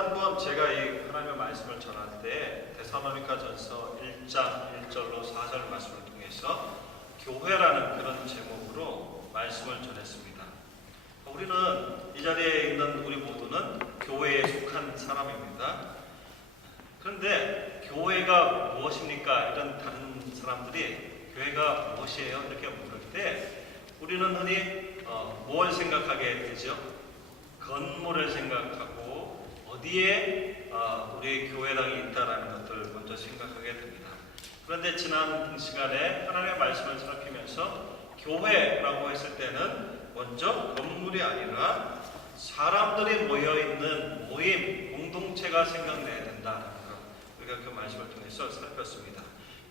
지난번 제가 이 하나님의 말씀을 전할 때 데살로니가전서 1장 1절로 4절 말씀을 통해서 교회라는 그런 제목으로 말씀을 전했습니다. 우리는 이 자리에 있는 우리 모두는 교회에 속한 사람입니다. 그런데 교회가 무엇입니까? 이런 다른 사람들이 교회가 무엇이에요? 이렇게 물을 때 우리는 흔히 뭘 생각하게 되죠? 건물을 생각하고 어디에 우리 교회당이 있다라는 것들을 먼저 생각하게 됩니다. 그런데 지난 시간에 하나님의 말씀을 살피면서 교회라고 했을 때는 먼저 건물이 아니라 사람들이 모여있는 모임, 공동체가 생각나야 된다는 것, 우리가 그 말씀을 통해서 살폈습니다.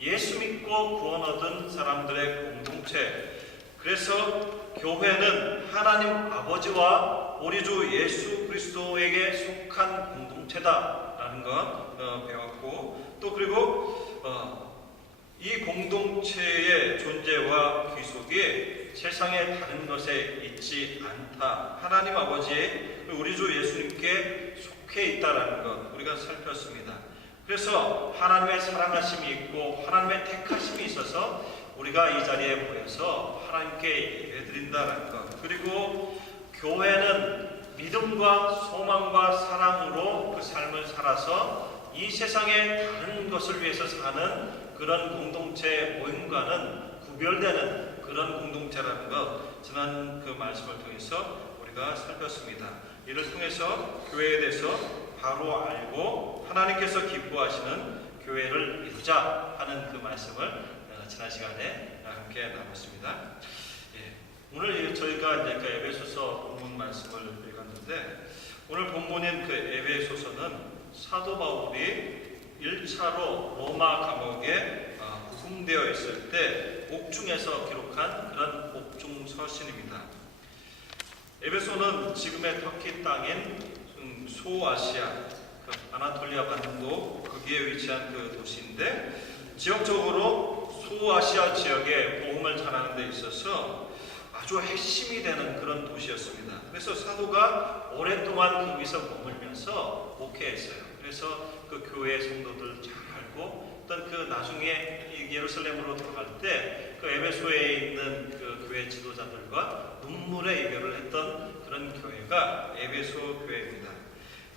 예수 믿고 구원 얻은 사람들의 공동체, 그래서 교회는 하나님 아버지와 우리 주 예수 그리스도에게 속한 공동체다라는 것 배웠고, 또 그리고 이 공동체의 존재와 귀속이 세상의 다른 것에 있지 않다. 하나님 아버지의 우리 주 예수님께 속해 있다라는 것 우리가 살폈습니다. 그래서 하나님의 사랑하심이 있고 하나님의 택하심이 있어서 우리가 이 자리에 모여서 하나님께 예배드린다는 것, 그리고 교회는 믿음과 소망과 사랑으로 그 삶을 살아서 이 세상의 다른 것을 위해서 사는 그런 공동체 모임과는 구별되는 그런 공동체라는 것, 지난 그 말씀을 통해서 우리가 살폈습니다. 이를 통해서 교회에 대해서 바로 알고 하나님께서 기뻐하시는 교회를 이루자 하는 그 말씀을 지난 시간에 함께 나눴습니다. 오늘 저희가 이제 그 에베소서 본문 말씀을 읽었는데, 오늘 본문인 그 에베소서는 사도 바울이 1차로 로마 감옥에 구금되어 있을 때 옥중에서 기록한 그런 옥중 서신입니다. 에베소는 지금의 터키 땅인 소아시아, 그 아나톨리아 반도 거기에 위치한 그 도시인데, 지역적으로 소아시아 지역에 복음을 전하는 데 있어서 아주 핵심이 되는 그런 도시였습니다. 그래서 사도가 오랫동안 거기서 머물면서 목회했어요. 그래서 그 교회 성도들 잘 알고, 어떤 그 나중에 예루살렘으로 들어갈 때 그 에베소에 있는 그 교회 지도자들과 눈물의 이별을 했던 그런 교회가 에베소 교회입니다.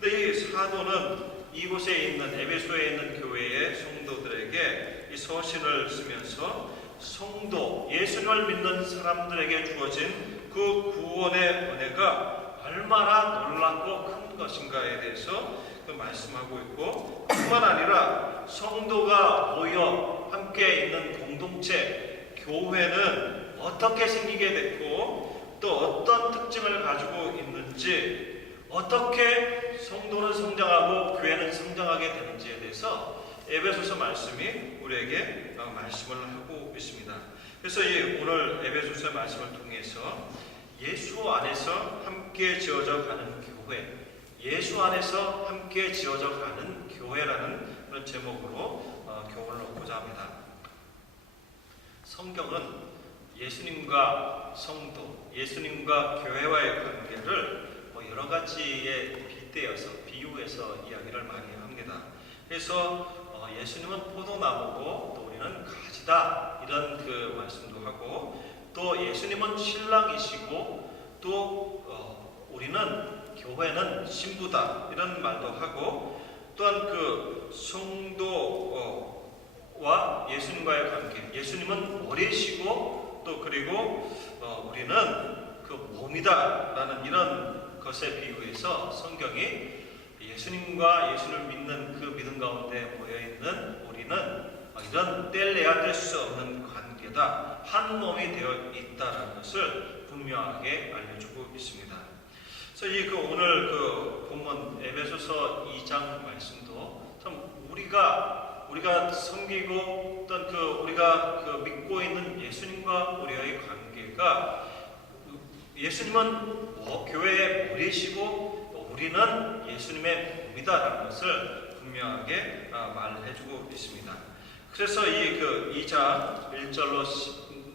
근데 이 사도는 이곳에 있는 에베소에 있는 교회의 성도들에게 이 서신을 쓰면서 성도, 예수님을 믿는 사람들에게 주어진 그 구원의 은혜가 얼마나 놀랍고 큰 것인가에 대해서 그 말씀하고 있고, 뿐만 아니라 성도가 모여 함께 있는 공동체, 교회는 어떻게 생기게 됐고 또 어떤 특징을 가지고 있는지, 어떻게 성도는 성장하고 교회는 성장하게 되는지에 대해서 에베소서 말씀이 우리에게 말씀을 하고 있습니다. 그래서 오늘 에베소서 말씀을 통해서 예수 안에서 함께 지어져 가는 교회, 예수 안에서 함께 지어져 가는 교회라는 그런 제목으로 교훈을 얻고자 합니다. 성경은 예수님과 성도, 예수님과 교회와의 관계를 여러 가지에 빗대어서 비유해서 이야기를 많이 합니다. 그래서 예수님은 포도나무고 또 우리는 가지다, 이런 그 말씀도 하고, 또 예수님은 신랑이시고 또 우리는 교회는 신부다, 이런 말도 하고, 또한 그 성도와 예수님과의 관계, 예수님은 머리시고 또 그리고 우리는 그 몸이다 라는 이런 것에 비유해서 성경이 예수님과 예수를 믿는 그 믿음 가운데 모여있는 우리는 이런 뗄래야 뗄 수 없는 관계다, 한 몸이 되어 있다는 것을 분명하게 알려주고 있습니다. 그래서 오늘 그 본문 에베소서 2장 말씀도 참 우리가 섬기고 어떤 우리가 믿고 있는 예수님과 우리의 관계가, 예수님은 교회의 머리시고 우리는 예수님의 몸이다라는 것을 분명하게 말해주고 있습니다. 그래서 그 2장 1절로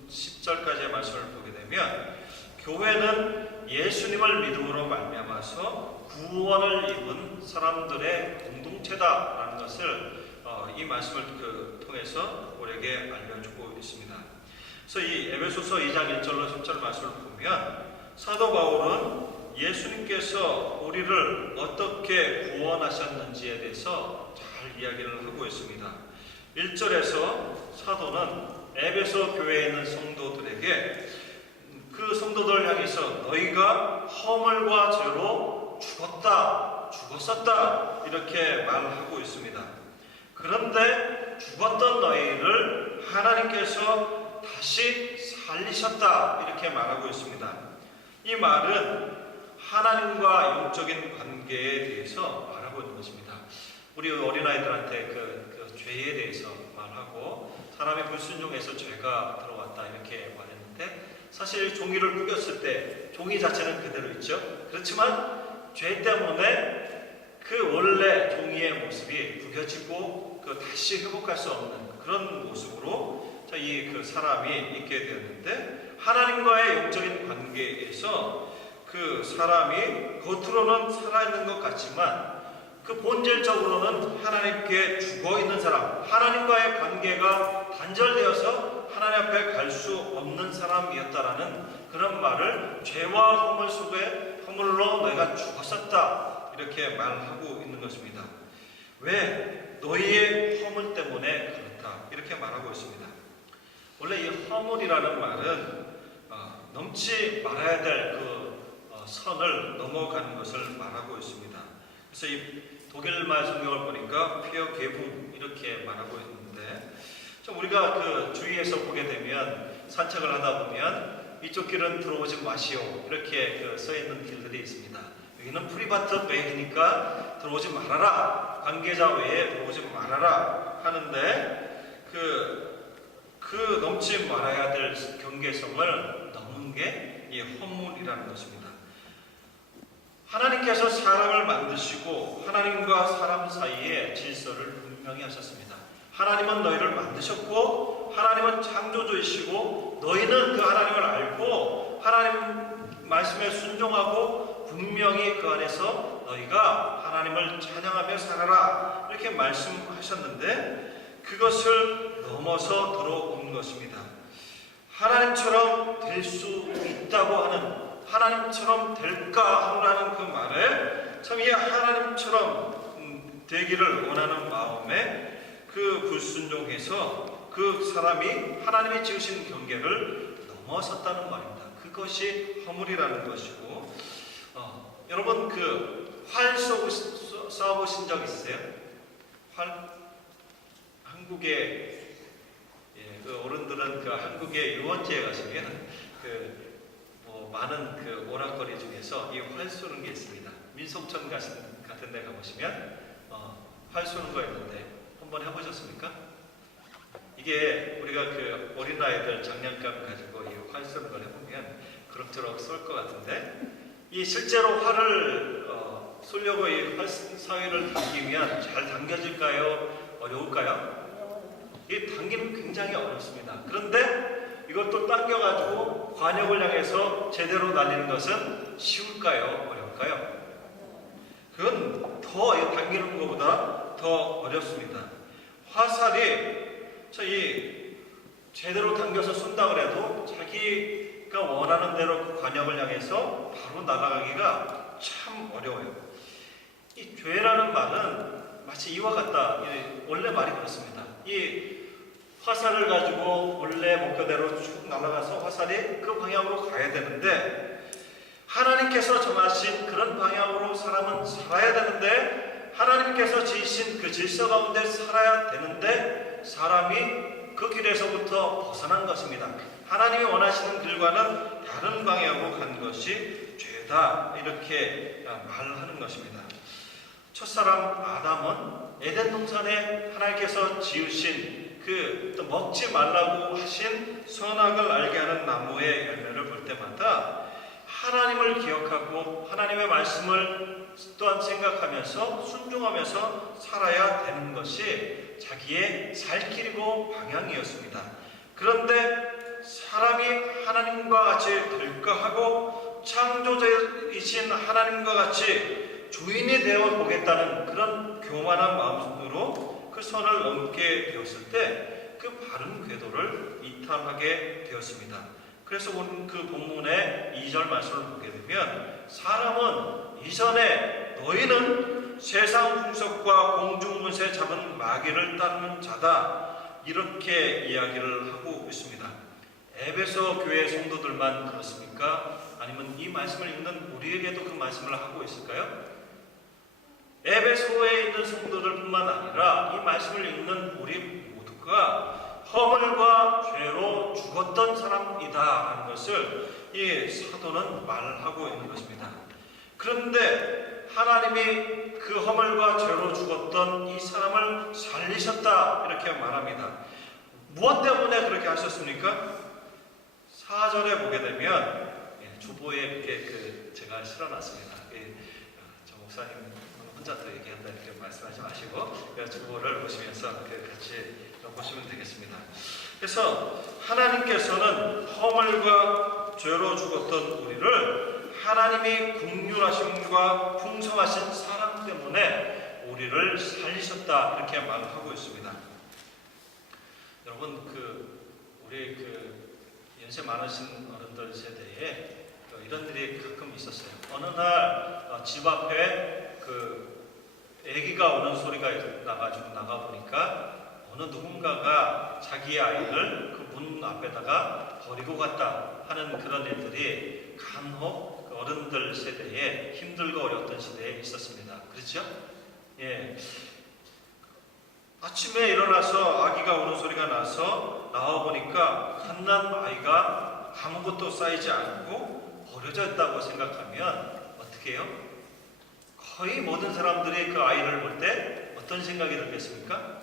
10절까지의 말씀을 보게 되면, 교회는 예수님을 믿음으로 말미암아서 구원을 입은 사람들의 공동체다라는 것을 이 말씀을 통해서 우리에게 알려주고 있습니다. 그래서 이 에베소서 2장 1절로 10절 말씀을 보면 사도 바울은 예수님께서 우리를 어떻게 구원하셨는지에 대해서 잘 이야기를 하고 있습니다. 1절에서 사도는 에베소 교회에 있는 성도들에게 그 성도들을 향해서 너희가 허물과 죄로 죽었었다 이렇게 말하고 있습니다. 그런데 죽었던 너희를 하나님께서 다시 살리셨다 이렇게 말하고 있습니다. 이 말은 하나님과 영적인 관계에 대해서 말하고 있는 것입니다. 우리 어린아이들한테 그 죄에 대해서 말하고 사람의 불순종에서 죄가 들어왔다 이렇게 말했는데 사실 종이를 구겼을 때 종이 자체는 그대로 있죠. 그렇지만 죄 때문에 그 원래 종이의 모습이 구겨지고 다시 회복할 수 없는 그런 모습으로 그 사람이 있게 되었는데 하나님과의 영적인 관계에서 그 사람이 겉으로는 살아있는 것 같지만 그 본질적으로는 하나님께 죽어있는 사람, 하나님과의 관계가 단절되어서 하나님 앞에 갈 수 없는 사람이었다라는 그런 말을 죄와 허물 속에 허물로 너희가 죽었었다 이렇게 말하고 있는 것입니다. 왜? 너희의 허물 때문에 그렇다 이렇게 말하고 있습니다. 원래 이 허물이라는 말은 넘지 말아야 될 선을 넘어가는 것을 말하고 있습니다. 그래서 이 독일말 성경을 보니까 피어 개붕 이렇게 말하고 있는데 우리가 주위에서 보게 되면 산책을 하다 보면 이쪽 길은 들어오지 마시오 이렇게 써 있는 길들이 있습니다. 여기는 프리바트 베이니까 들어오지 말아라, 관계자 외에 들어오지 말아라 하는데 그 넘지 말아야 될 경계성을 넘은 게 이 허물이라는 것입니다. 하나님께서 사람을 만드시고 하나님과 사람 사이에 질서를 분명히 하셨습니다. 하나님은 너희를 만드셨고 하나님은 창조주이시고 너희는 그 하나님을 알고 하나님 말씀에 순종하고 분명히 그 안에서 너희가 하나님을 찬양하며 살아라 이렇게 말씀하셨는데 그것을 넘어서 들어온 것입니다. 하나님처럼 될 수 있다고 하는 하나님처럼 될까 하라는 그 말에 참 이 하나님처럼 되기를 원하는 마음에 그 불순종해서 그 사람이 하나님이 지으신 경계를 넘어섰다는 말입니다. 그것이 허물이라는 것이고 여러분 활 쏘아보신 적 있으세요? 활? 한국의 어른들은 한국의 유원지에 가시면 많은 오락거리 중에서 이 활 쏘는 게 있습니다. 민속촌 같은 데 가보시면 활 쏘는 거 있는데 한번 해보셨습니까? 이게 우리가 어린아이들 장난감 가지고 이 활 쏘는 걸 해보면 그럭저럭 쏠 것 같은데 이 실제로 활을 쏘려고 이 활 사위를 당기면 잘 당겨질까요? 어려울까요? 이 당기는 굉장히 어렵습니다. 그런데 이것도 당겨가지고 관역을 향해서 제대로 날리는 것은 쉬울까요? 어려울까요? 그건 더 당기는 것보다 더 어렵습니다. 화살이 제대로 당겨서 쏜다 그래도 자기가 원하는 대로 그 관역을 향해서 바로 날아가기가 참 어려워요. 이 죄라는 말은 마치 이와 같다. 원래 말이 그렇습니다. 이 화살을 가지고 원래 목표대로 쭉 날아가서 화살이 그 방향으로 가야 되는데 하나님께서 정하신 그런 방향으로 사람은 살아야 되는데 하나님께서 지으신 그 질서 가운데 살아야 되는데 사람이 그 길에서부터 벗어난 것입니다. 하나님이 원하시는 길과는 다른 방향으로 간 것이 죄다 이렇게 말하는 것입니다. 첫사람 아담은 에덴 동산에 하나님께서 지으신 또 먹지 말라고 하신 선악을 알게 하는 나무의 열매를 볼 때마다 하나님을 기억하고 하나님의 말씀을 또한 생각하면서 순종하면서 살아야 되는 것이 자기의 살 길이고 방향이었습니다. 그런데 사람이 하나님과 같이 될까 하고 창조자이신 하나님과 같이 주인이 되어 보겠다는 그런 교만한 마음으로 그 선을 넘게 되었을 때 그 바른 궤도를 이탈하게 되었습니다. 그래서 오늘 그 본문의 2절 말씀을 보게 되면 사람은 이전에 너희는 세상 풍속과 공중문세 잡은 마귀를 따르는 자다 이렇게 이야기를 하고 있습니다. 에베소 교회 성도들만 그렇습니까? 아니면 이 말씀을 읽는 우리에게도 그 말씀을 하고 있을까요? 에베소에 있는 성도들뿐만 아니라 이 말씀을 읽는 우리 모두가 허물과 죄로 죽었던 사람이다 하는 것을 이 사도는 말하고 있는 것입니다. 그런데 하나님이 그 허물과 죄로 죽었던 이 사람을 살리셨다 이렇게 말합니다. 무엇 때문에 그렇게 하셨습니까? 4절에 보게 되면 주보에 이렇게 제가 실어놨습니다. 저 목사님 혼자 또 얘기한다 이렇게 말씀하지 마시고 주보를 보시면서 같이 보시면 되겠습니다. 그래서 하나님께서는 허물과 죄로 죽었던 우리를 하나님이 긍휼하심과 풍성하신 사랑 때문에 우리를 살리셨다 이렇게 말을 하고 있습니다. 여러분 우리 연세 많으신 어른들 세대에 이런 일이 가끔 있었어요. 어느 날 집 앞에 아기가 우는 소리가 나가지고 나가보니까 어느 누군가가 자기 아이를 그 문 앞에다가 버리고 갔다 하는 그런 일들이 간혹 어른들 세대에 힘들고 어려웠던 시대에 있었습니다. 그렇죠? 예. 아침에 일어나서 아기가 우는 소리가 나서 나와보니까 갓난 아이가 아무것도 쌓이지 않고 버려져 있다고 생각하면 어떻게 해요? 거의 모든 사람들이 그 아이를 볼 때 어떤 생각이 들겠습니까?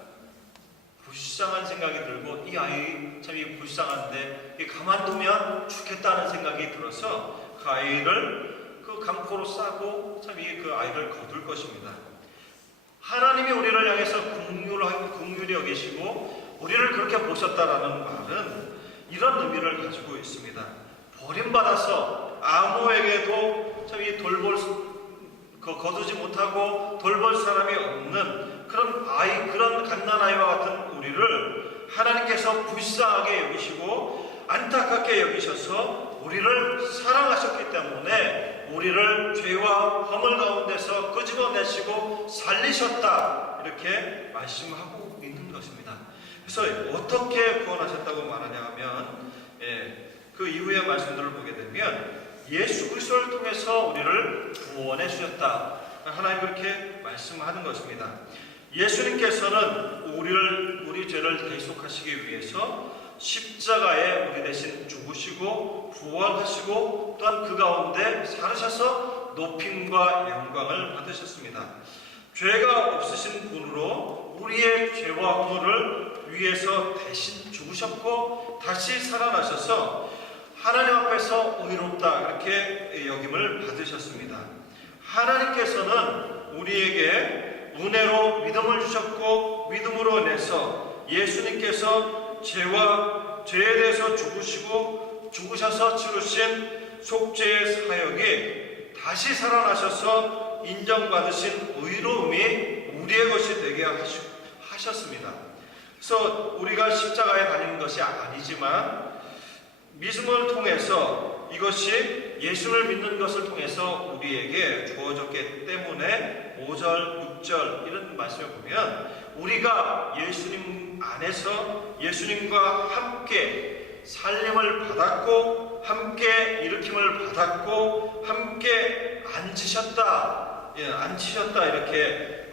불쌍한 생각이 들고 이 아이 참 불쌍한데 가만두면 죽겠다는 생각이 들어서 그 아이를 그 강포로 싸고 참 그 아이를 거둘 것입니다. 하나님이 우리를 향해서 긍휼히 여기시고 우리를 그렇게 보셨다라는 말은 이런 의미를 가지고 있습니다. 버림받아서 아무에게도 참 거두지 못하고 돌볼 사람이 없는 그런 갓난아이와 같은 우리를 하나님께서 불쌍하게 여기시고 안타깝게 여기셔서 우리를 사랑하셨기 때문에 우리를 죄와 허물 가운데서 끄집어내시고 살리셨다 이렇게 말씀하고 있는 것입니다. 그래서 어떻게 구원하셨다고 말하냐 하면 그 이후의 말씀들을 보게 되면 예수 그리스도를 통해서 우리를 구원해 주셨다. 하나님 그렇게 말씀하는 것입니다. 예수님께서는 우리 죄를 대속하시기 위해서 십자가에 우리 대신 죽으시고 부활하시고 또한 그 가운데 살으셔서 높임과 영광을 받으셨습니다. 죄가 없으신 분으로 우리의 죄와 허물을 위해서 대신 죽으셨고 다시 살아나셔서 하나님 앞에서 의롭다 이렇게 여김을 받으셨습니다. 하나님께서는 우리에게 은혜로 믿음을 주셨고 믿음으로 인해서 예수님께서 죄에 대해서 죽으셔서 치르신 속죄의 사역이 다시 살아나셔서 인정받으신 의로움이 우리의 것이 되게 하셨습니다. 그래서 우리가 십자가에 달리는 것이 아니지만 믿음을 통해서 이것이 예수를 믿는 것을 통해서 우리에게 주어졌기 때문에 5절, 6절 이런 말씀을 보면 우리가 예수님 안에서 예수님과 함께 살림을 받았고 함께 일으킴을 받았고 함께 앉히셨다 이렇게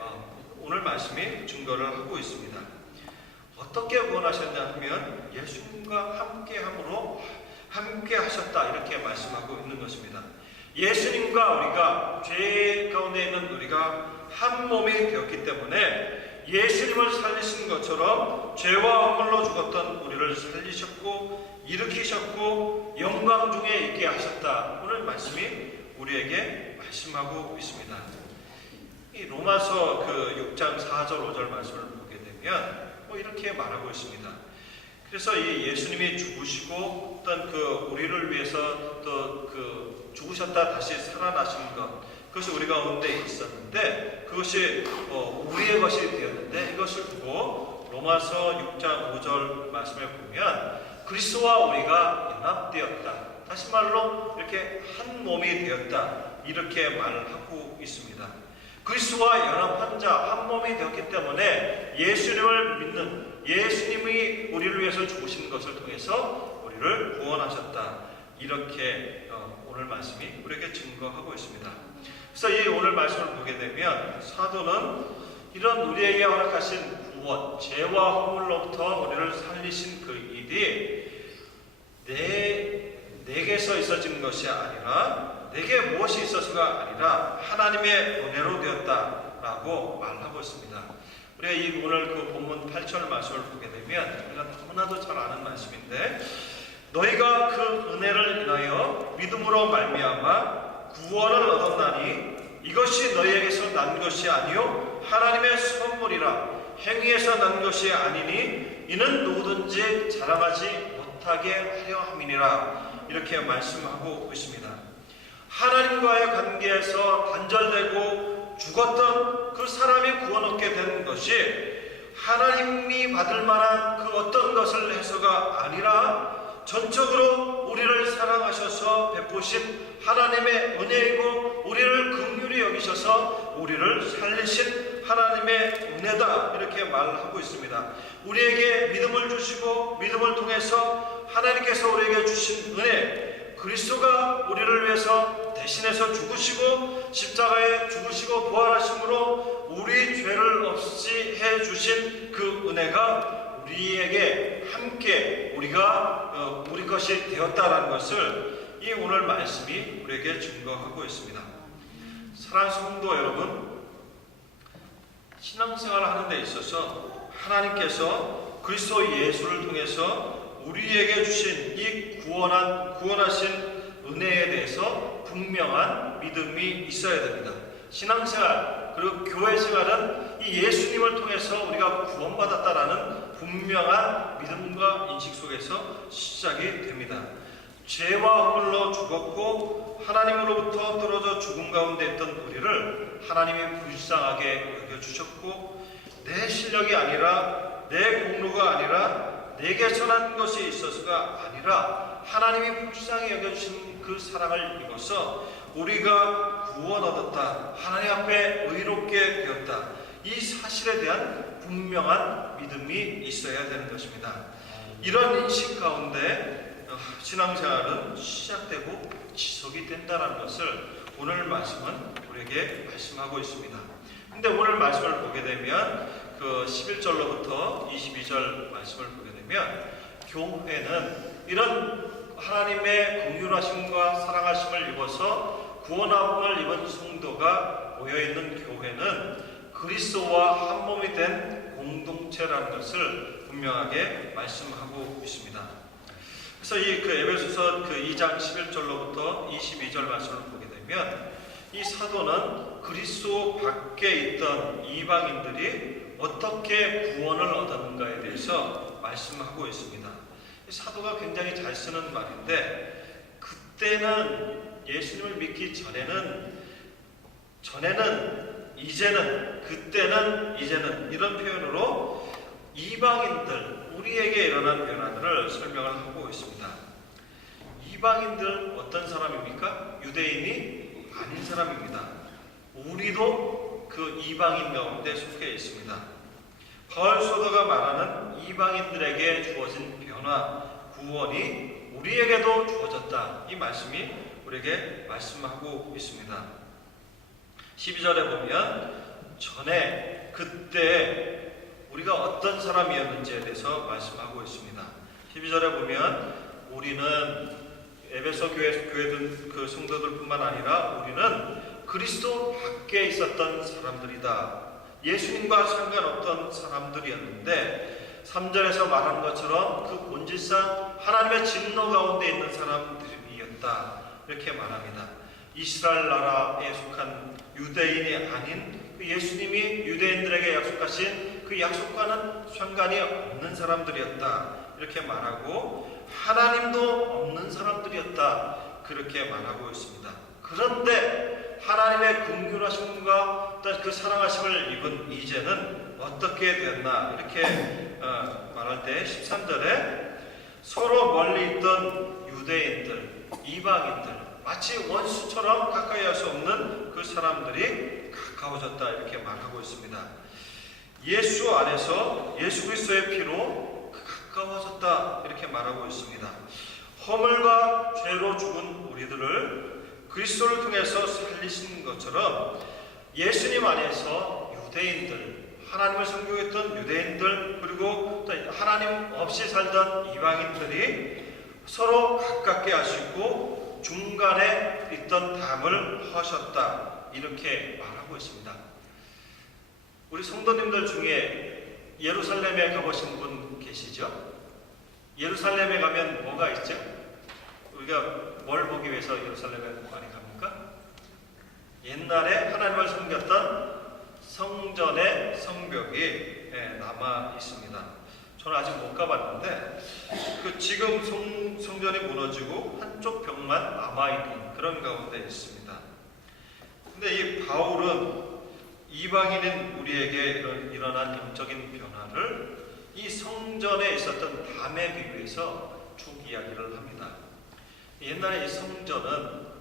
오늘 말씀이 증거를 하고 있습니다. 어떻게 구원하셨냐 하면 예수님과 함께함으로 함께 하셨다 이렇게 말씀하고 있는 것입니다. 예수님과 우리가 죄 가운데 있는 우리가 한 몸이 되었기 때문에 예수님을 살리신 것처럼 죄와 허물로 죽었던 우리를 살리셨고 일으키셨고 영광 중에 있게 하셨다. 오늘 말씀이 우리에게 말씀하고 있습니다. 이 로마서 6장 4절 5절 말씀을 보게 되면 이렇게 말하고 있습니다. 그래서 이 예수님이 죽으시고 어떤 우리를 위해서 또 죽으셨 죽으셨다 다시 살아나신 것, 그것이 우리 가운데 있었는데 그것이 우리의 것이 되었는데, 이것을 두고 로마서 6장 5절 말씀을 보면 그리스도와 우리가 연합되었다, 다시 말로 이렇게 한 몸이 되었다, 이렇게 말을 하고 있습니다. 그리스도와 연합한 자, 한 몸이 되었기 때문에 예수님을 믿는, 예수님이 우리를 위해서 죽으신 것을 통해서 우리를 구원하셨다, 이렇게 오늘 말씀이 우리에게 증거하고 있습니다. 그래서 이 오늘 말씀을 보게 되면 사도는 이런 우리에게 허락하신 구원, 죄와 허물로부터 우리를 살리신 그 일이 내게서 있어진 것이 아니라, 내게 무엇이 있어서가 아니라 하나님의 은혜로 되었다라고 말하고 있습니다. 우리가 이 오늘 그 본문 8절 말씀을 보게 되면 우리가 너무나도 잘 아는 말씀인데, 너희가 그 은혜를 인하여 믿음으로 말미암아 구원을 얻었나니 이것이 너희에게서 난 것이 아니요 하나님의 선물이라. 행위에서 난 것이 아니니 이는 누구든지 자랑하지 못하게 하려 함이니라. 이렇게 말씀하고 있습니다. 하나님과의 관계에서 단절되고 죽었던 그 사람이 구원 얻게 된 것이 하나님이 받을 만한 그 어떤 것을 해서가 아니라 전적으로 우리를 사랑하셔서 베푸신 하나님의 은혜이고, 우리를 긍휼히 여기셔서 우리를 살리신 하나님의 은혜다, 이렇게 말하고 있습니다. 우리에게 믿음을 주시고 믿음을 통해서 하나님께서 우리에게 주신 은혜, 그리스도가 우리를 위해서 대신해서 죽으시고 십자가에 죽으시고 부활하심으로 우리 죄를 없이 해주신 그 은혜가 우리에게 함께 우리가 우리 것이 되었다라는 것을 이 오늘 말씀이 우리에게 증거하고 있습니다. 사랑하는 성도 여러분, 신앙생활을 하는 데 있어서 하나님께서 그리스도 예수를 통해서 우리에게 주신 이 구원하신 은혜에 대해서 분명한 믿음이 있어야 됩니다. 신앙생활 그리고 교회 생활은 이 예수님을 통해서 우리가 구원받았다라는 분명한 믿음과 인식 속에서 시작이 됩니다. 죄와 허물로 죽었고 하나님으로부터 떨어져 죽음 가운데 있던 우리를 하나님이 불쌍하게 여겨주셨고, 내 실력이 아니라 내 공로가 아니라 내게서 난 것이 있어서가 아니라 하나님이 불쌍히 여겨주신 그 사랑을 입어서 우리가 구원 얻었다, 하나님 앞에 의롭게 되었다, 이 사실에 대한 분명한 믿음이 있어야 되는 것입니다. 이런 인식 가운데 신앙생활은 시작되고 지속이 된다는 것을 오늘 말씀은 우리에게 말씀하고 있습니다. 근데 오늘 말씀을 보게 되면 그 11절로부터 22절 말씀을 보게 되면 교회는 이런 하나님의 긍휼하심과 사랑하심을 입어서 구원함을 입은 성도가 모여있는 교회는 그리스도와 한 몸이 된 공동체라는 것을 분명하게 말씀하고 있습니다. 그래서 이 에베소서 2장 11절로부터 22절 말씀을 보게 되면 이 사도는 그리스도 밖에 있던 이방인들이 어떻게 구원을 얻었는가에 대해서 말씀하고 있습니다. 사도가 굉장히 잘 쓰는 말인데, 그때는 예수님을 믿기 전에는 이제는, 그때는 이제는, 이런 표현으로 이방인들, 우리에게 일어난 변화들을 설명을 하고 있습니다. 이방인들 어떤 사람입니까? 유대인이 아닌 사람입니다. 우리도 그 이방인 가운데 속해 있습니다. 바울 사도가 말하는 이방인들에게 주어진 변화, 구원이 우리에게도 주어졌다, 이 말씀이 우리에게 말씀하고 있습니다. 12절에 보면 전에, 그때 우리가 어떤 사람이었는지에 대해서 말씀하고 있습니다. 12절에 보면 우리는 에베소 교회든 그 성도들뿐만 아니라 우리는 그리스도 밖에 있었던 사람들이다. 예수님과 상관없던 사람들이었는데 3절에서 말한 것처럼 그 본질상 하나님의 진노 가운데 있는 사람들이었다, 이렇게 말합니다. 이스라엘 나라에 속한 유대인이 아닌 그 예수님이 유대인들에게 약속하신 그 약속과는 상관이 없는 사람들이었다, 이렇게 말하고 하나님도 없는 사람들이었다, 그렇게 말하고 있습니다. 그런데 하나님의 긍휼하심과 또 그 사랑하심을 입은 이제는 어떻게 되었나 이렇게 말할 때 13절에 서로 멀리 있던 유대인들, 이방인들, 마치 원수처럼 가까이 할 수 없는 그 사람들이 가까워졌다 이렇게 말하고 있습니다. 예수 안에서 예수 그리스도의 피로 가까워졌다 이렇게 말하고 있습니다. 허물과 죄로 죽은 우리들을 그리스도를 통해서 살리신 것처럼 예수님 안에서 유대인들, 하나님을 섬기던 유대인들, 그리고 또 하나님 없이 살던 이방인들이 서로 가깝게 하시고 중간에 있던 담을 하셨다 이렇게 말하고 있습니다. 우리 성도님들 중에 예루살렘에 가보신 분 계시죠? 예루살렘에 가면 뭐가 있죠? 우리가 뭘 보기 위해서 예루살렘에 많이 갑니까? 옛날에 하나님을 섬겼던 성전의 성벽이 남아 있습니다. 저는 아직 못 가봤는데 지금 성전이 무너지고 한쪽 벽만 남아있는 그런 가운데 있습니다. 근데 이 바울은 이방인인 우리에게 일어난 영적인 변화를 이 성전에 있었던 담에 비유해서 쭉 이야기를 합니다. 옛날에 이 성전은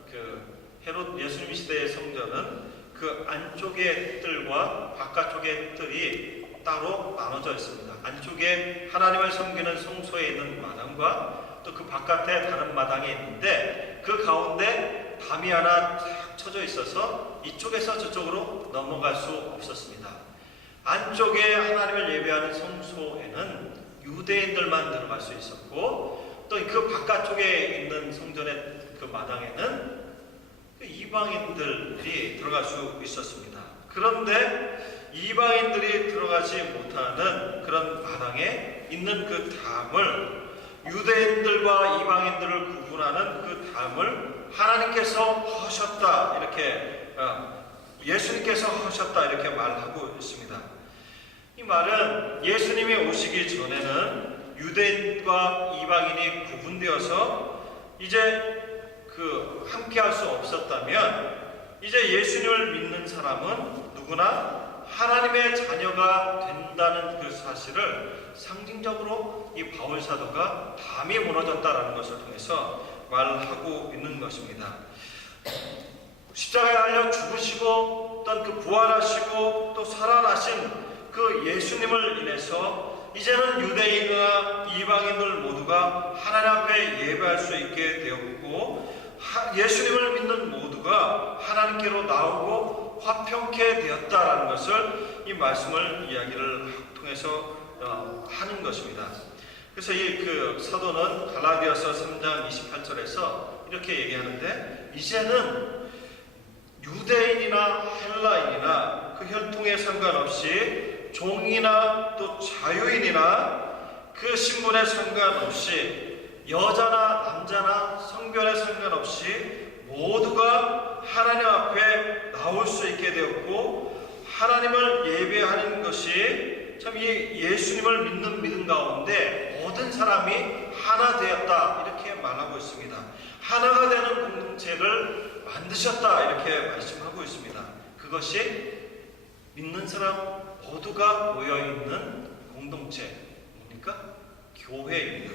헤롯 예수님 시대의 성전은 그 안쪽의 뜰과 바깥쪽의 뜰이 따로 나눠져 있습니다. 안쪽에 하나님을 섬기는 성소에 있는 마당과 또 그 바깥에 다른 마당이 있는데 그 가운데 담이 하나 쫙 쳐져 있어서 이쪽에서 저쪽으로 넘어갈 수 없었습니다. 안쪽에 하나님을 예배하는 성소에는 유대인들만 들어갈 수 있었고 또 그 바깥쪽에 있는 성전의 그 마당에는 이방인들이 들어갈 수 있었습니다. 그런데 이방인들이 들어가지 못하는 그런 마당에 있는 그 담을 유대인들과 이방인들을 구분하는 그 담을 하나님께서 하셨다 이렇게 예수님께서 하셨다 이렇게 말하고 있습니다. 이 말은 예수님이 오시기 전에는 유대인과 이방인이 구분되어서 이제 함께 할 수 없었다면 이제 예수님을 믿는 사람은 누구나 하나님의 자녀가 된다는 그 사실을 상징적으로 이 바울 사도가 담이 무너졌다라는 것을 통해서 말하고 있는 것입니다. 십자가에 달려 죽으시고 또 그 부활하시고 또 살아나신 그 예수님을 인해서 이제는 유대인이나 이방인들 모두가 하나님 앞에 예배할 수 있게 되었고 예수님을 믿는 모두가 하나님께로 나오고 화평케 되었다라는 것을 이 말씀을 이야기를 통해서 하는 것입니다. 그래서 이 사도는 갈라디아서 3장 28절에서 이렇게 얘기하는데 이제는 유대인이나 헬라인이나 그 혈통에 상관없이 종이나 또 자유인이나 그 신분에 상관없이 여자나 남자나 성별에 상관없이 모두가 하나님 앞에 나올 수 있게 되었고 하나님을 예배하는 것이 참 이 예수님을 믿는 믿음 가운데 모든 사람이 하나 되었다 이렇게 말하고 있습니다. 하나가 되는 공동체를 만드셨다 이렇게 말씀하고 있습니다. 그것이 믿는 사람 모두가 모여있는 공동체 뭡니까? 교회입니다.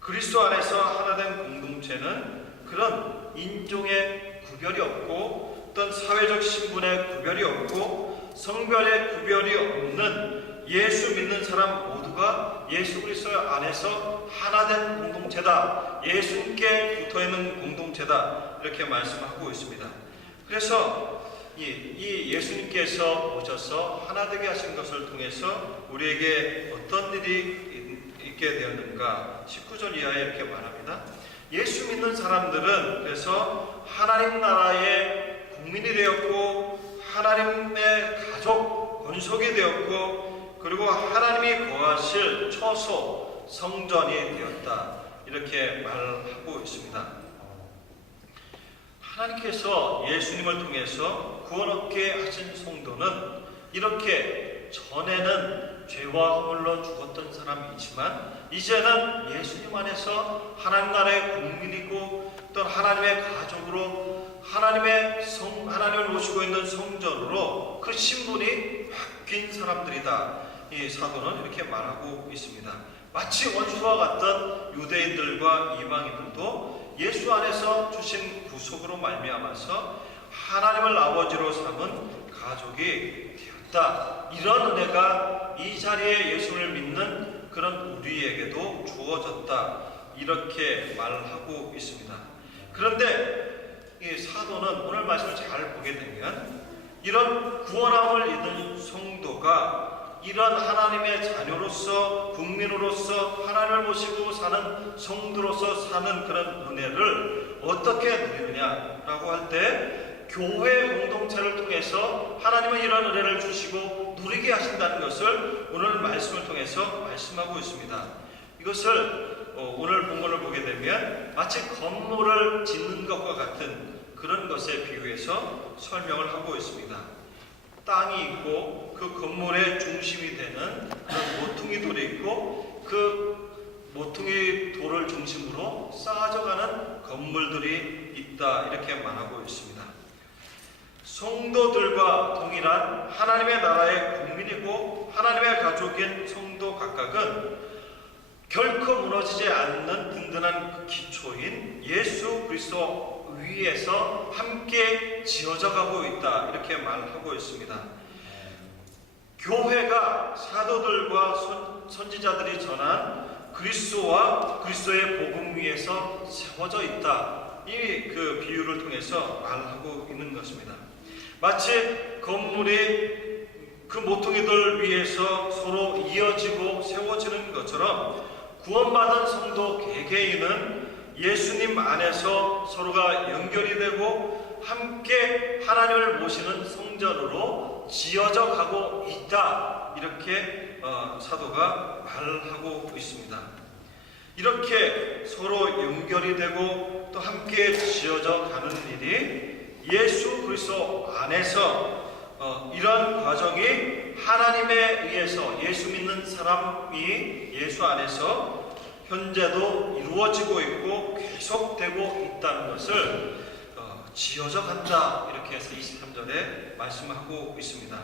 그리스도 안에서 하나된 공동체는 그런 인종의 구별이 없고 어떤 사회적 신분의 구별이 없고 성별의 구별이 없는 예수 믿는 사람 모두가 예수 그리스도 안에서 하나된 공동체다. 예수님께 붙어있는 공동체다. 이렇게 말씀하고 있습니다. 그래서 이 예수님께서 오셔서 하나되게 하신 것을 통해서 우리에게 어떤 일이 있게 되었는가 19절 이하에 이렇게 말합니다. 예수 믿는 사람들은 그래서 하나님 나라의 국민이 되었고 하나님의 가족 권속이 되었고 그리고 하나님이 거하실 처소 성전이 되었다 이렇게 말하고 있습니다. 하나님께서 예수님을 통해서 구원 얻게 하신 성도는 이렇게 전에는 죄와 허물로 죽었던 사람이지만 이제는 예수님 안에서 하나님 나라의 국민이고 또 하나님의 가족으로 하나님을 모시고 있는 성전으로 그 신분이 바뀐 사람들이다. 이 사도는 이렇게 말하고 있습니다. 마치 원수와 같던 유대인들과 이방인들도 예수 안에서 주신 구속으로 말미암아서 하나님을 아버지로 삼은 가족이 되었다. 이런 은혜가 이 자리에 예수를 믿는 그런 우리에게도 주어졌다. 이렇게 말하고 있습니다. 그런데 이 사도는 오늘 말씀을 잘 보게 되면 이런 구원함을 입은 성도가 이런 하나님의 자녀로서 국민으로서 하나님을 모시고 사는 성도로서 사는 그런 은혜를 어떻게 누리느냐라고 할 때 교회 공동체를 통해서 하나님은 이런 은혜를 주시고 누리게 하신다는 것을 오늘 말씀을 통해서 말씀하고 있습니다. 이것을 오늘 본문을 보게 되면 마치 건물을 짓는 것과 같은 그런 것에 비유해서 설명을 하고 있습니다. 땅이 있고 그 건물의 중심이 되는 그런 모퉁이 돌이 있고 그 모퉁이 돌을 중심으로 쌓아져가는 건물들이 있다. 이렇게 말하고 있습니다. 성도들과 동일한 하나님의 나라의 국민이고 하나님의 가족인 성도 각각은 결코 무너지지 않는 든든한 그 기초인 예수 그리스도 위에서 함께 지어져 가고 있다. 이렇게 말하고 있습니다. 교회가 사도들과 선지자들이 전한 그리스도와 그리스도의 복음 위에서 세워져 있다. 이 그 비유를 통해서 말하고 있는 것입니다. 마치 건물이 그 모퉁이들 위에서 서로 이어지고 세워지는 것처럼 구원받은 성도 개개인은 예수님 안에서 서로가 연결이 되고 함께 하나님을 모시는 성전으로 지어져 가고 있다. 이렇게 사도가 말하고 있습니다. 이렇게 서로 연결이 되고 또 함께 지어져 가는 일이 예수 그리스도 안에서 이런 과정이 하나님에 의해서 예수 믿는 사람이 예수 안에서 현재도 이루어지고 있고 계속되고 있다는 것을 지어져 간다. 이렇게 해서 23절에 말씀하고 있습니다.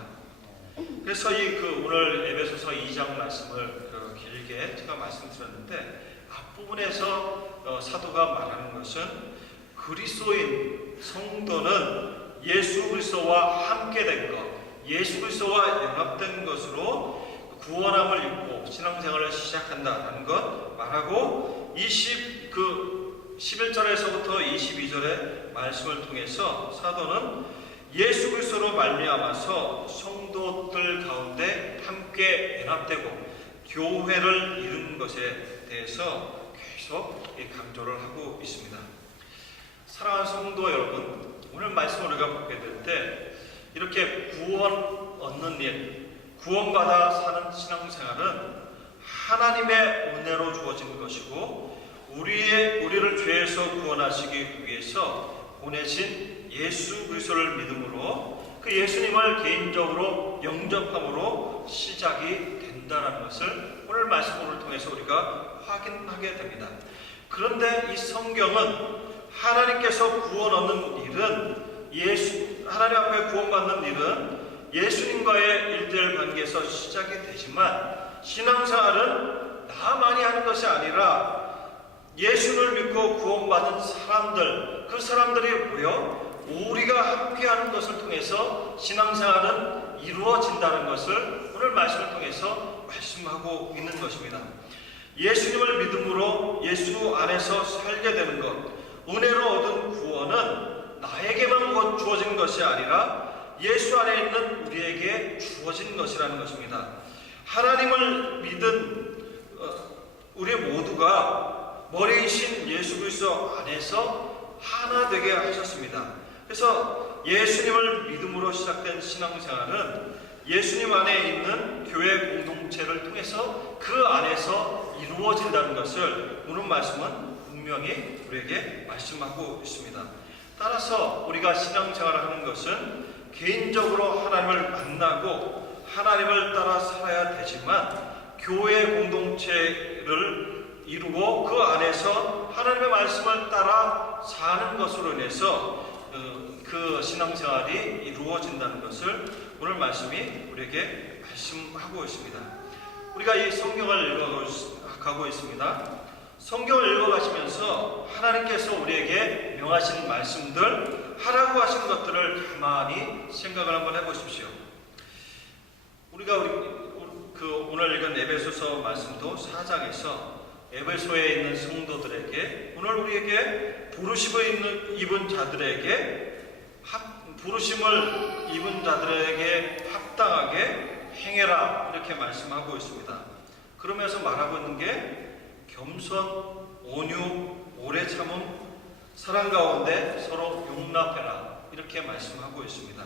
그래서 오늘 에베소서 2장 말씀을 길게 제가 말씀드렸는데 앞부분에서 사도가 말하는 것은 그리스도인 성도는 예수 그리스도와 함께 된 것, 예수 그리스도와 연합된 것으로 구원함을 입고 신앙생활을 시작한다는 것 말하고 11절에서부터 22절의 말씀을 통해서 사도는 예수 그리스도로 말미암아서 성도들 가운데 함께 연합되고 교회를 이룬 것에 대해서 계속 강조를 하고 있습니다. 사랑하는 성도 여러분, 오늘 말씀을 우리가 보게 될 때 이렇게 구원 얻는 일, 구원받아 사는 신앙생활은 하나님의 은혜로 주어진 것이고 우리를 죄에서 구원하시기 위해서 보내신 예수 그리스도를 믿음으로 그 예수님을 개인적으로 영접함으로 시작이 된다는 것을 오늘 말씀을 통해서 우리가 확인하게 됩니다. 그런데 이 성경은 하나님께서 구원 얻는 일은 하나님 앞에 구원받는 일은 예수님과의 일대일 관계에서 시작이 되지만 신앙생활은 나만이 하는 것이 아니라 예수를 믿고 구원받은 사람들, 그 사람들이 모여 우리가 함께하는 것을 통해서 신앙생활은 이루어진다는 것을 오늘 말씀을 통해서 말씀하고 있는 것입니다. 예수님을 믿음으로 예수 안에서 살게 되는 것, 은혜로 얻은 구원은 나에게만 주어진 것이 아니라 예수 안에 있는 우리에게 주어진 것이라는 것입니다. 하나님을 믿은 우리 모두가 머리이신 예수 그리스도 안에서 하나 되게 하셨습니다. 그래서 예수님을 믿음으로 시작된 신앙생활은 예수님 안에 있는 교회 공동체를 통해서 그 안에서 이루어진다는 것을 오늘 말씀은 분명히 우리에게 말씀하고 있습니다. 따라서 우리가 신앙생활을 하는 것은 개인적으로 하나님을 만나고 하나님을 따라 살아야 되지만 교회 공동체를 이루고 그 안에서 하나님의 말씀을 따라 사는 것으로 인해서 그 신앙생활이 이루어진다는 것을 오늘 말씀이 우리에게 말씀하고 있습니다. 우리가 이 성경을 읽어가고 있습니다. 성경을 읽어가시면서 하나님께서 우리에게 명하신 말씀들, 하라고 하신 것들을 가만히 생각을 한번 해보십시오. 우리가 오늘 읽은 에베소서 말씀도 4장에서 에베소에 있는 성도들에게, 오늘 우리에게 부르심을 입은 자들에게 부르심을 입은 자들에게 합당하게 행해라, 이렇게 말씀하고 있습니다. 그러면서 말하고 있는 게 겸손, 온유, 오래 참음, 사랑 가운데 서로 용납해라, 이렇게 말씀하고 있습니다.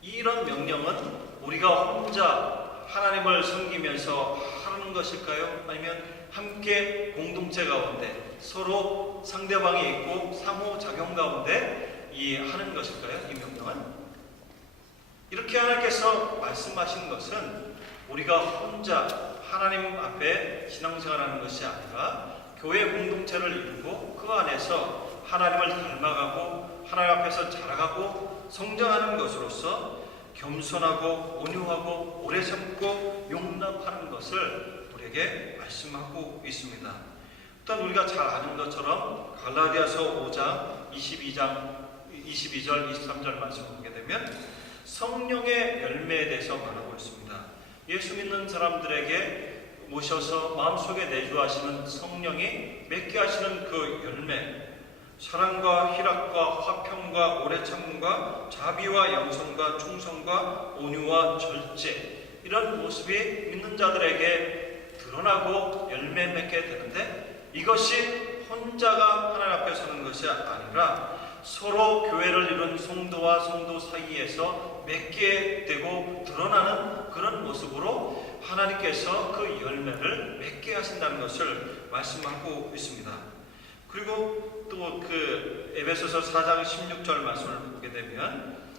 이런 명령은 우리가 혼자 하나님을 섬기면서 하는 것일까요? 아니면 함께 공동체 가운데 서로 상대방이 있고 상호작용 가운데 하는 것일까요? 이 명령은? 이렇게 하나님께서 말씀하신 것은 우리가 혼자 하나님 앞에 신앙생활하는 것이 아니라 교회 공동체를 이루고 그 안에서 하나님을 닮아가고 하나님 앞에서 자라가고 성장하는 것으로서 겸손하고 온유하고 오래 참고 용납하는 것을 우리에게 말씀하고 있습니다. 일단 우리가 잘 아는 것처럼 갈라디아서 5장 22절 23절 말씀을 보게 되면 성령의 열매에 대해서 말하고 있습니다. 예수 믿는 사람들에게 모셔서 마음속에 내주하시는 성령이 맺게 하시는 그 열매, 사랑과 희락과 화평과 오래 참음과 자비와 양선과 충성과 온유와 절제, 이런 모습이 믿는 자들에게 드러나고 열매 맺게 되는데, 이것이 혼자가 하나님 앞에 서는 것이 아니라 서로 교회를 이룬 성도와 성도 사이에서 맺게 되고 드러나는 그런 모습으로 하나님께서 그 열매를 맺게 하신다는 것을 말씀하고 있습니다. 그리고 또 그 에베소서 4장 16절 말씀을 보게 되면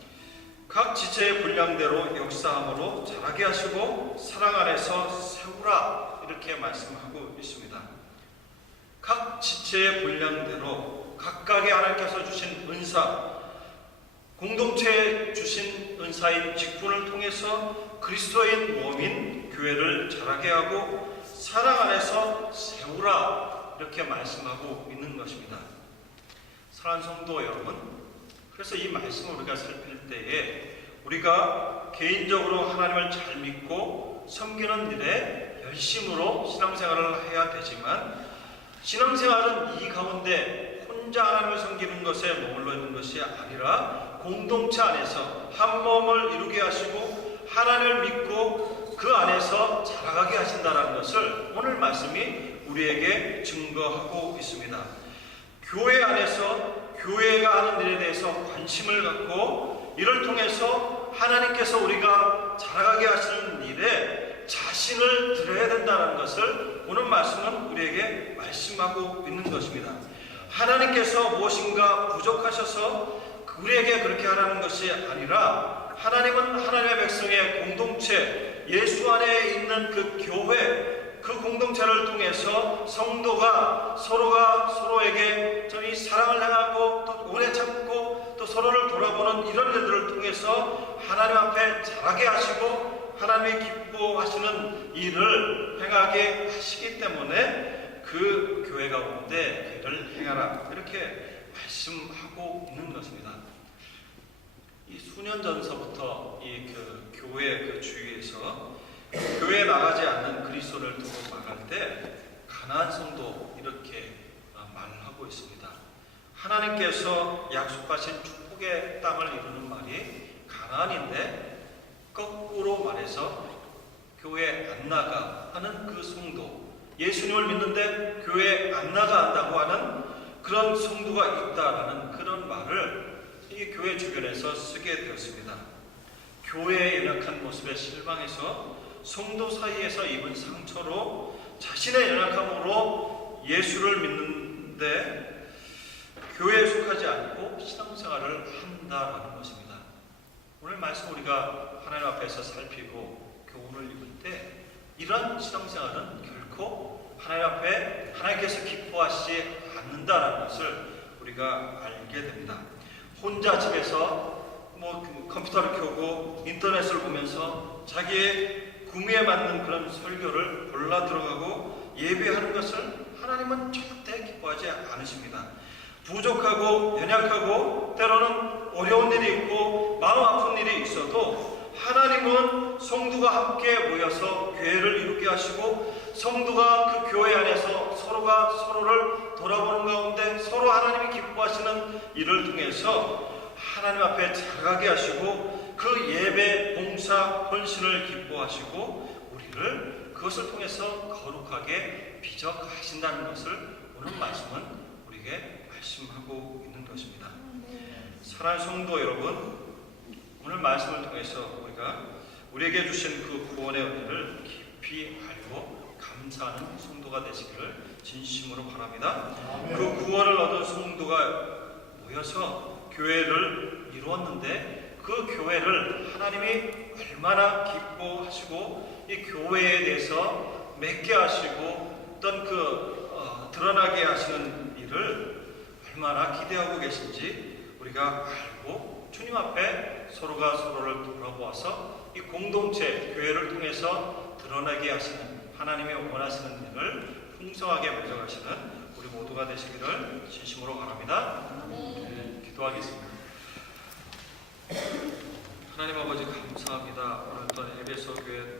각 지체의 분량대로 역사함으로 자라게 하시고 사랑 안에서 세우라, 이렇게 말씀하고 있습니다. 각 지체의 분량대로 각각의 하나님께서 주신 은사, 공동체에 주신 은사인 직분을 통해서 그리스도인 몸인 교회를 자라게 하고 사랑 안에서 세우라, 이렇게 말씀하고 있는 것입니다. 사랑하는 성도 여러분, 그래서 이 말씀을 우리가 살필 때에 우리가 개인적으로 하나님을 잘 믿고 섬기는 일에 열심으로 신앙생활을 해야 되지만, 신앙생활은 이 가운데 혼자 하나님을 섬기는 것에 머물러 있는 것이 아니라 공동체 안에서 한 몸을 이루게 하시고 하나님을 믿고 그 안에서 자라가게 하신다는 것을 오늘 말씀이 우리에게 증거하고 있습니다. 교회 안에서 교회가 하는 일에 대해서 관심을 갖고 이를 통해서 하나님께서 우리가 자라가게 하시는 일에 자신을 드려야 된다는 것을 오늘 말씀은 우리에게 말씀하고 있는 것입니다. 하나님께서 무엇인가 부족하셔서 우리에게 그렇게 하라는 것이 아니라, 하나님은 하나님의 백성의 공동체, 예수 안에 있는 그 교회, 그 공동체를 통해서 성도가 서로가 서로에게 저희 사랑을 행하고 또 오래 참고 또 서로를 돌아보는 이런 일들을 통해서 하나님 앞에 자라게 하시고 하나님이 기뻐하시는 일을 행하게 하시기 때문에 그 교회 가운데 그를 행하라, 이렇게 말씀하고 있는 것입니다. 이 수년 전서부터 그 교회 그 주위에서 교회에 나가지 않는 그리스도를 두고 말할 때 가나안 성도, 이렇게 말을 하고 있습니다. 하나님께서 약속하신 축복의 땅을 이루는 말이 가나안인데, 거꾸로 말해서 교회에 안 나가 하는 그 성도, 예수님을 믿는데 교회에 안 나가 한다고 하는 그런 성도가 있다라는 그런 말을 이 교회 주변에서 쓰게 되었습니다. 교회의 연약한 모습에 실망해서 성도 사이에서 입은 상처로 자신의 연약함으로 예수를 믿는데 교회에 속하지 않고 신앙생활을 한다라는 것입니다. 오늘 말씀 우리가 하나님 앞에서 살피고 교훈을 읽을 때 이런 신앙생활은 결코 하나님 앞에 하나님께서 기뻐하시지 않는다라는 것을 우리가 알게 됩니다. 혼자 집에서 그 컴퓨터를 켜고 인터넷을 보면서 자기의 구미에 맞는 그런 설교를 골라 들어가고 예배하는 것을 하나님은 절대 기뻐하지 않으십니다. 부족하고 연약하고 때로는 어려운 일이 있고 마음 아픈 일이 있어도 하나님은 성도가 함께 모여서 교회를 이루게 하시고 성도가 그 교회 안에서 서로가 서로를 돌아보는 가운데 서로 하나님이 기뻐하시는 일을 통해서 하나님 앞에 자라게 하시고 그 예배, 봉사, 헌신을 기뻐하시고 우리를 그것을 통해서 거룩하게 비적하신다는 것을 오늘 말씀은 우리에게 말씀하고 있는 것입니다. 사랑하는 성도 여러분, 오늘 말씀을 통해서 우리에게 주신 그 구원의 은혜를 깊이 알고 감사하는 성도가 되시기를 진심으로 바랍니다. 그 구원을 얻은 성도가 모여서 교회를 이루었는데 그 교회를 하나님이 얼마나 기뻐하시고 이 교회에 대해서 맺게 하시고 어떤 드러나게 하시는 일을 얼마나 기대하고 계신지 우리가 알고 주님 앞에 서로가 서로를 돌아보아서 이 공동체 교회를 통해서 드러나게 하시는 하나님이 원하시는 일을 풍성하게 맺어가시는 우리 모두가 되시기를 진심으로 바랍니다. 기도하겠습니다. 하나님 아버지 감사합니다. 오늘 또 에베소 교회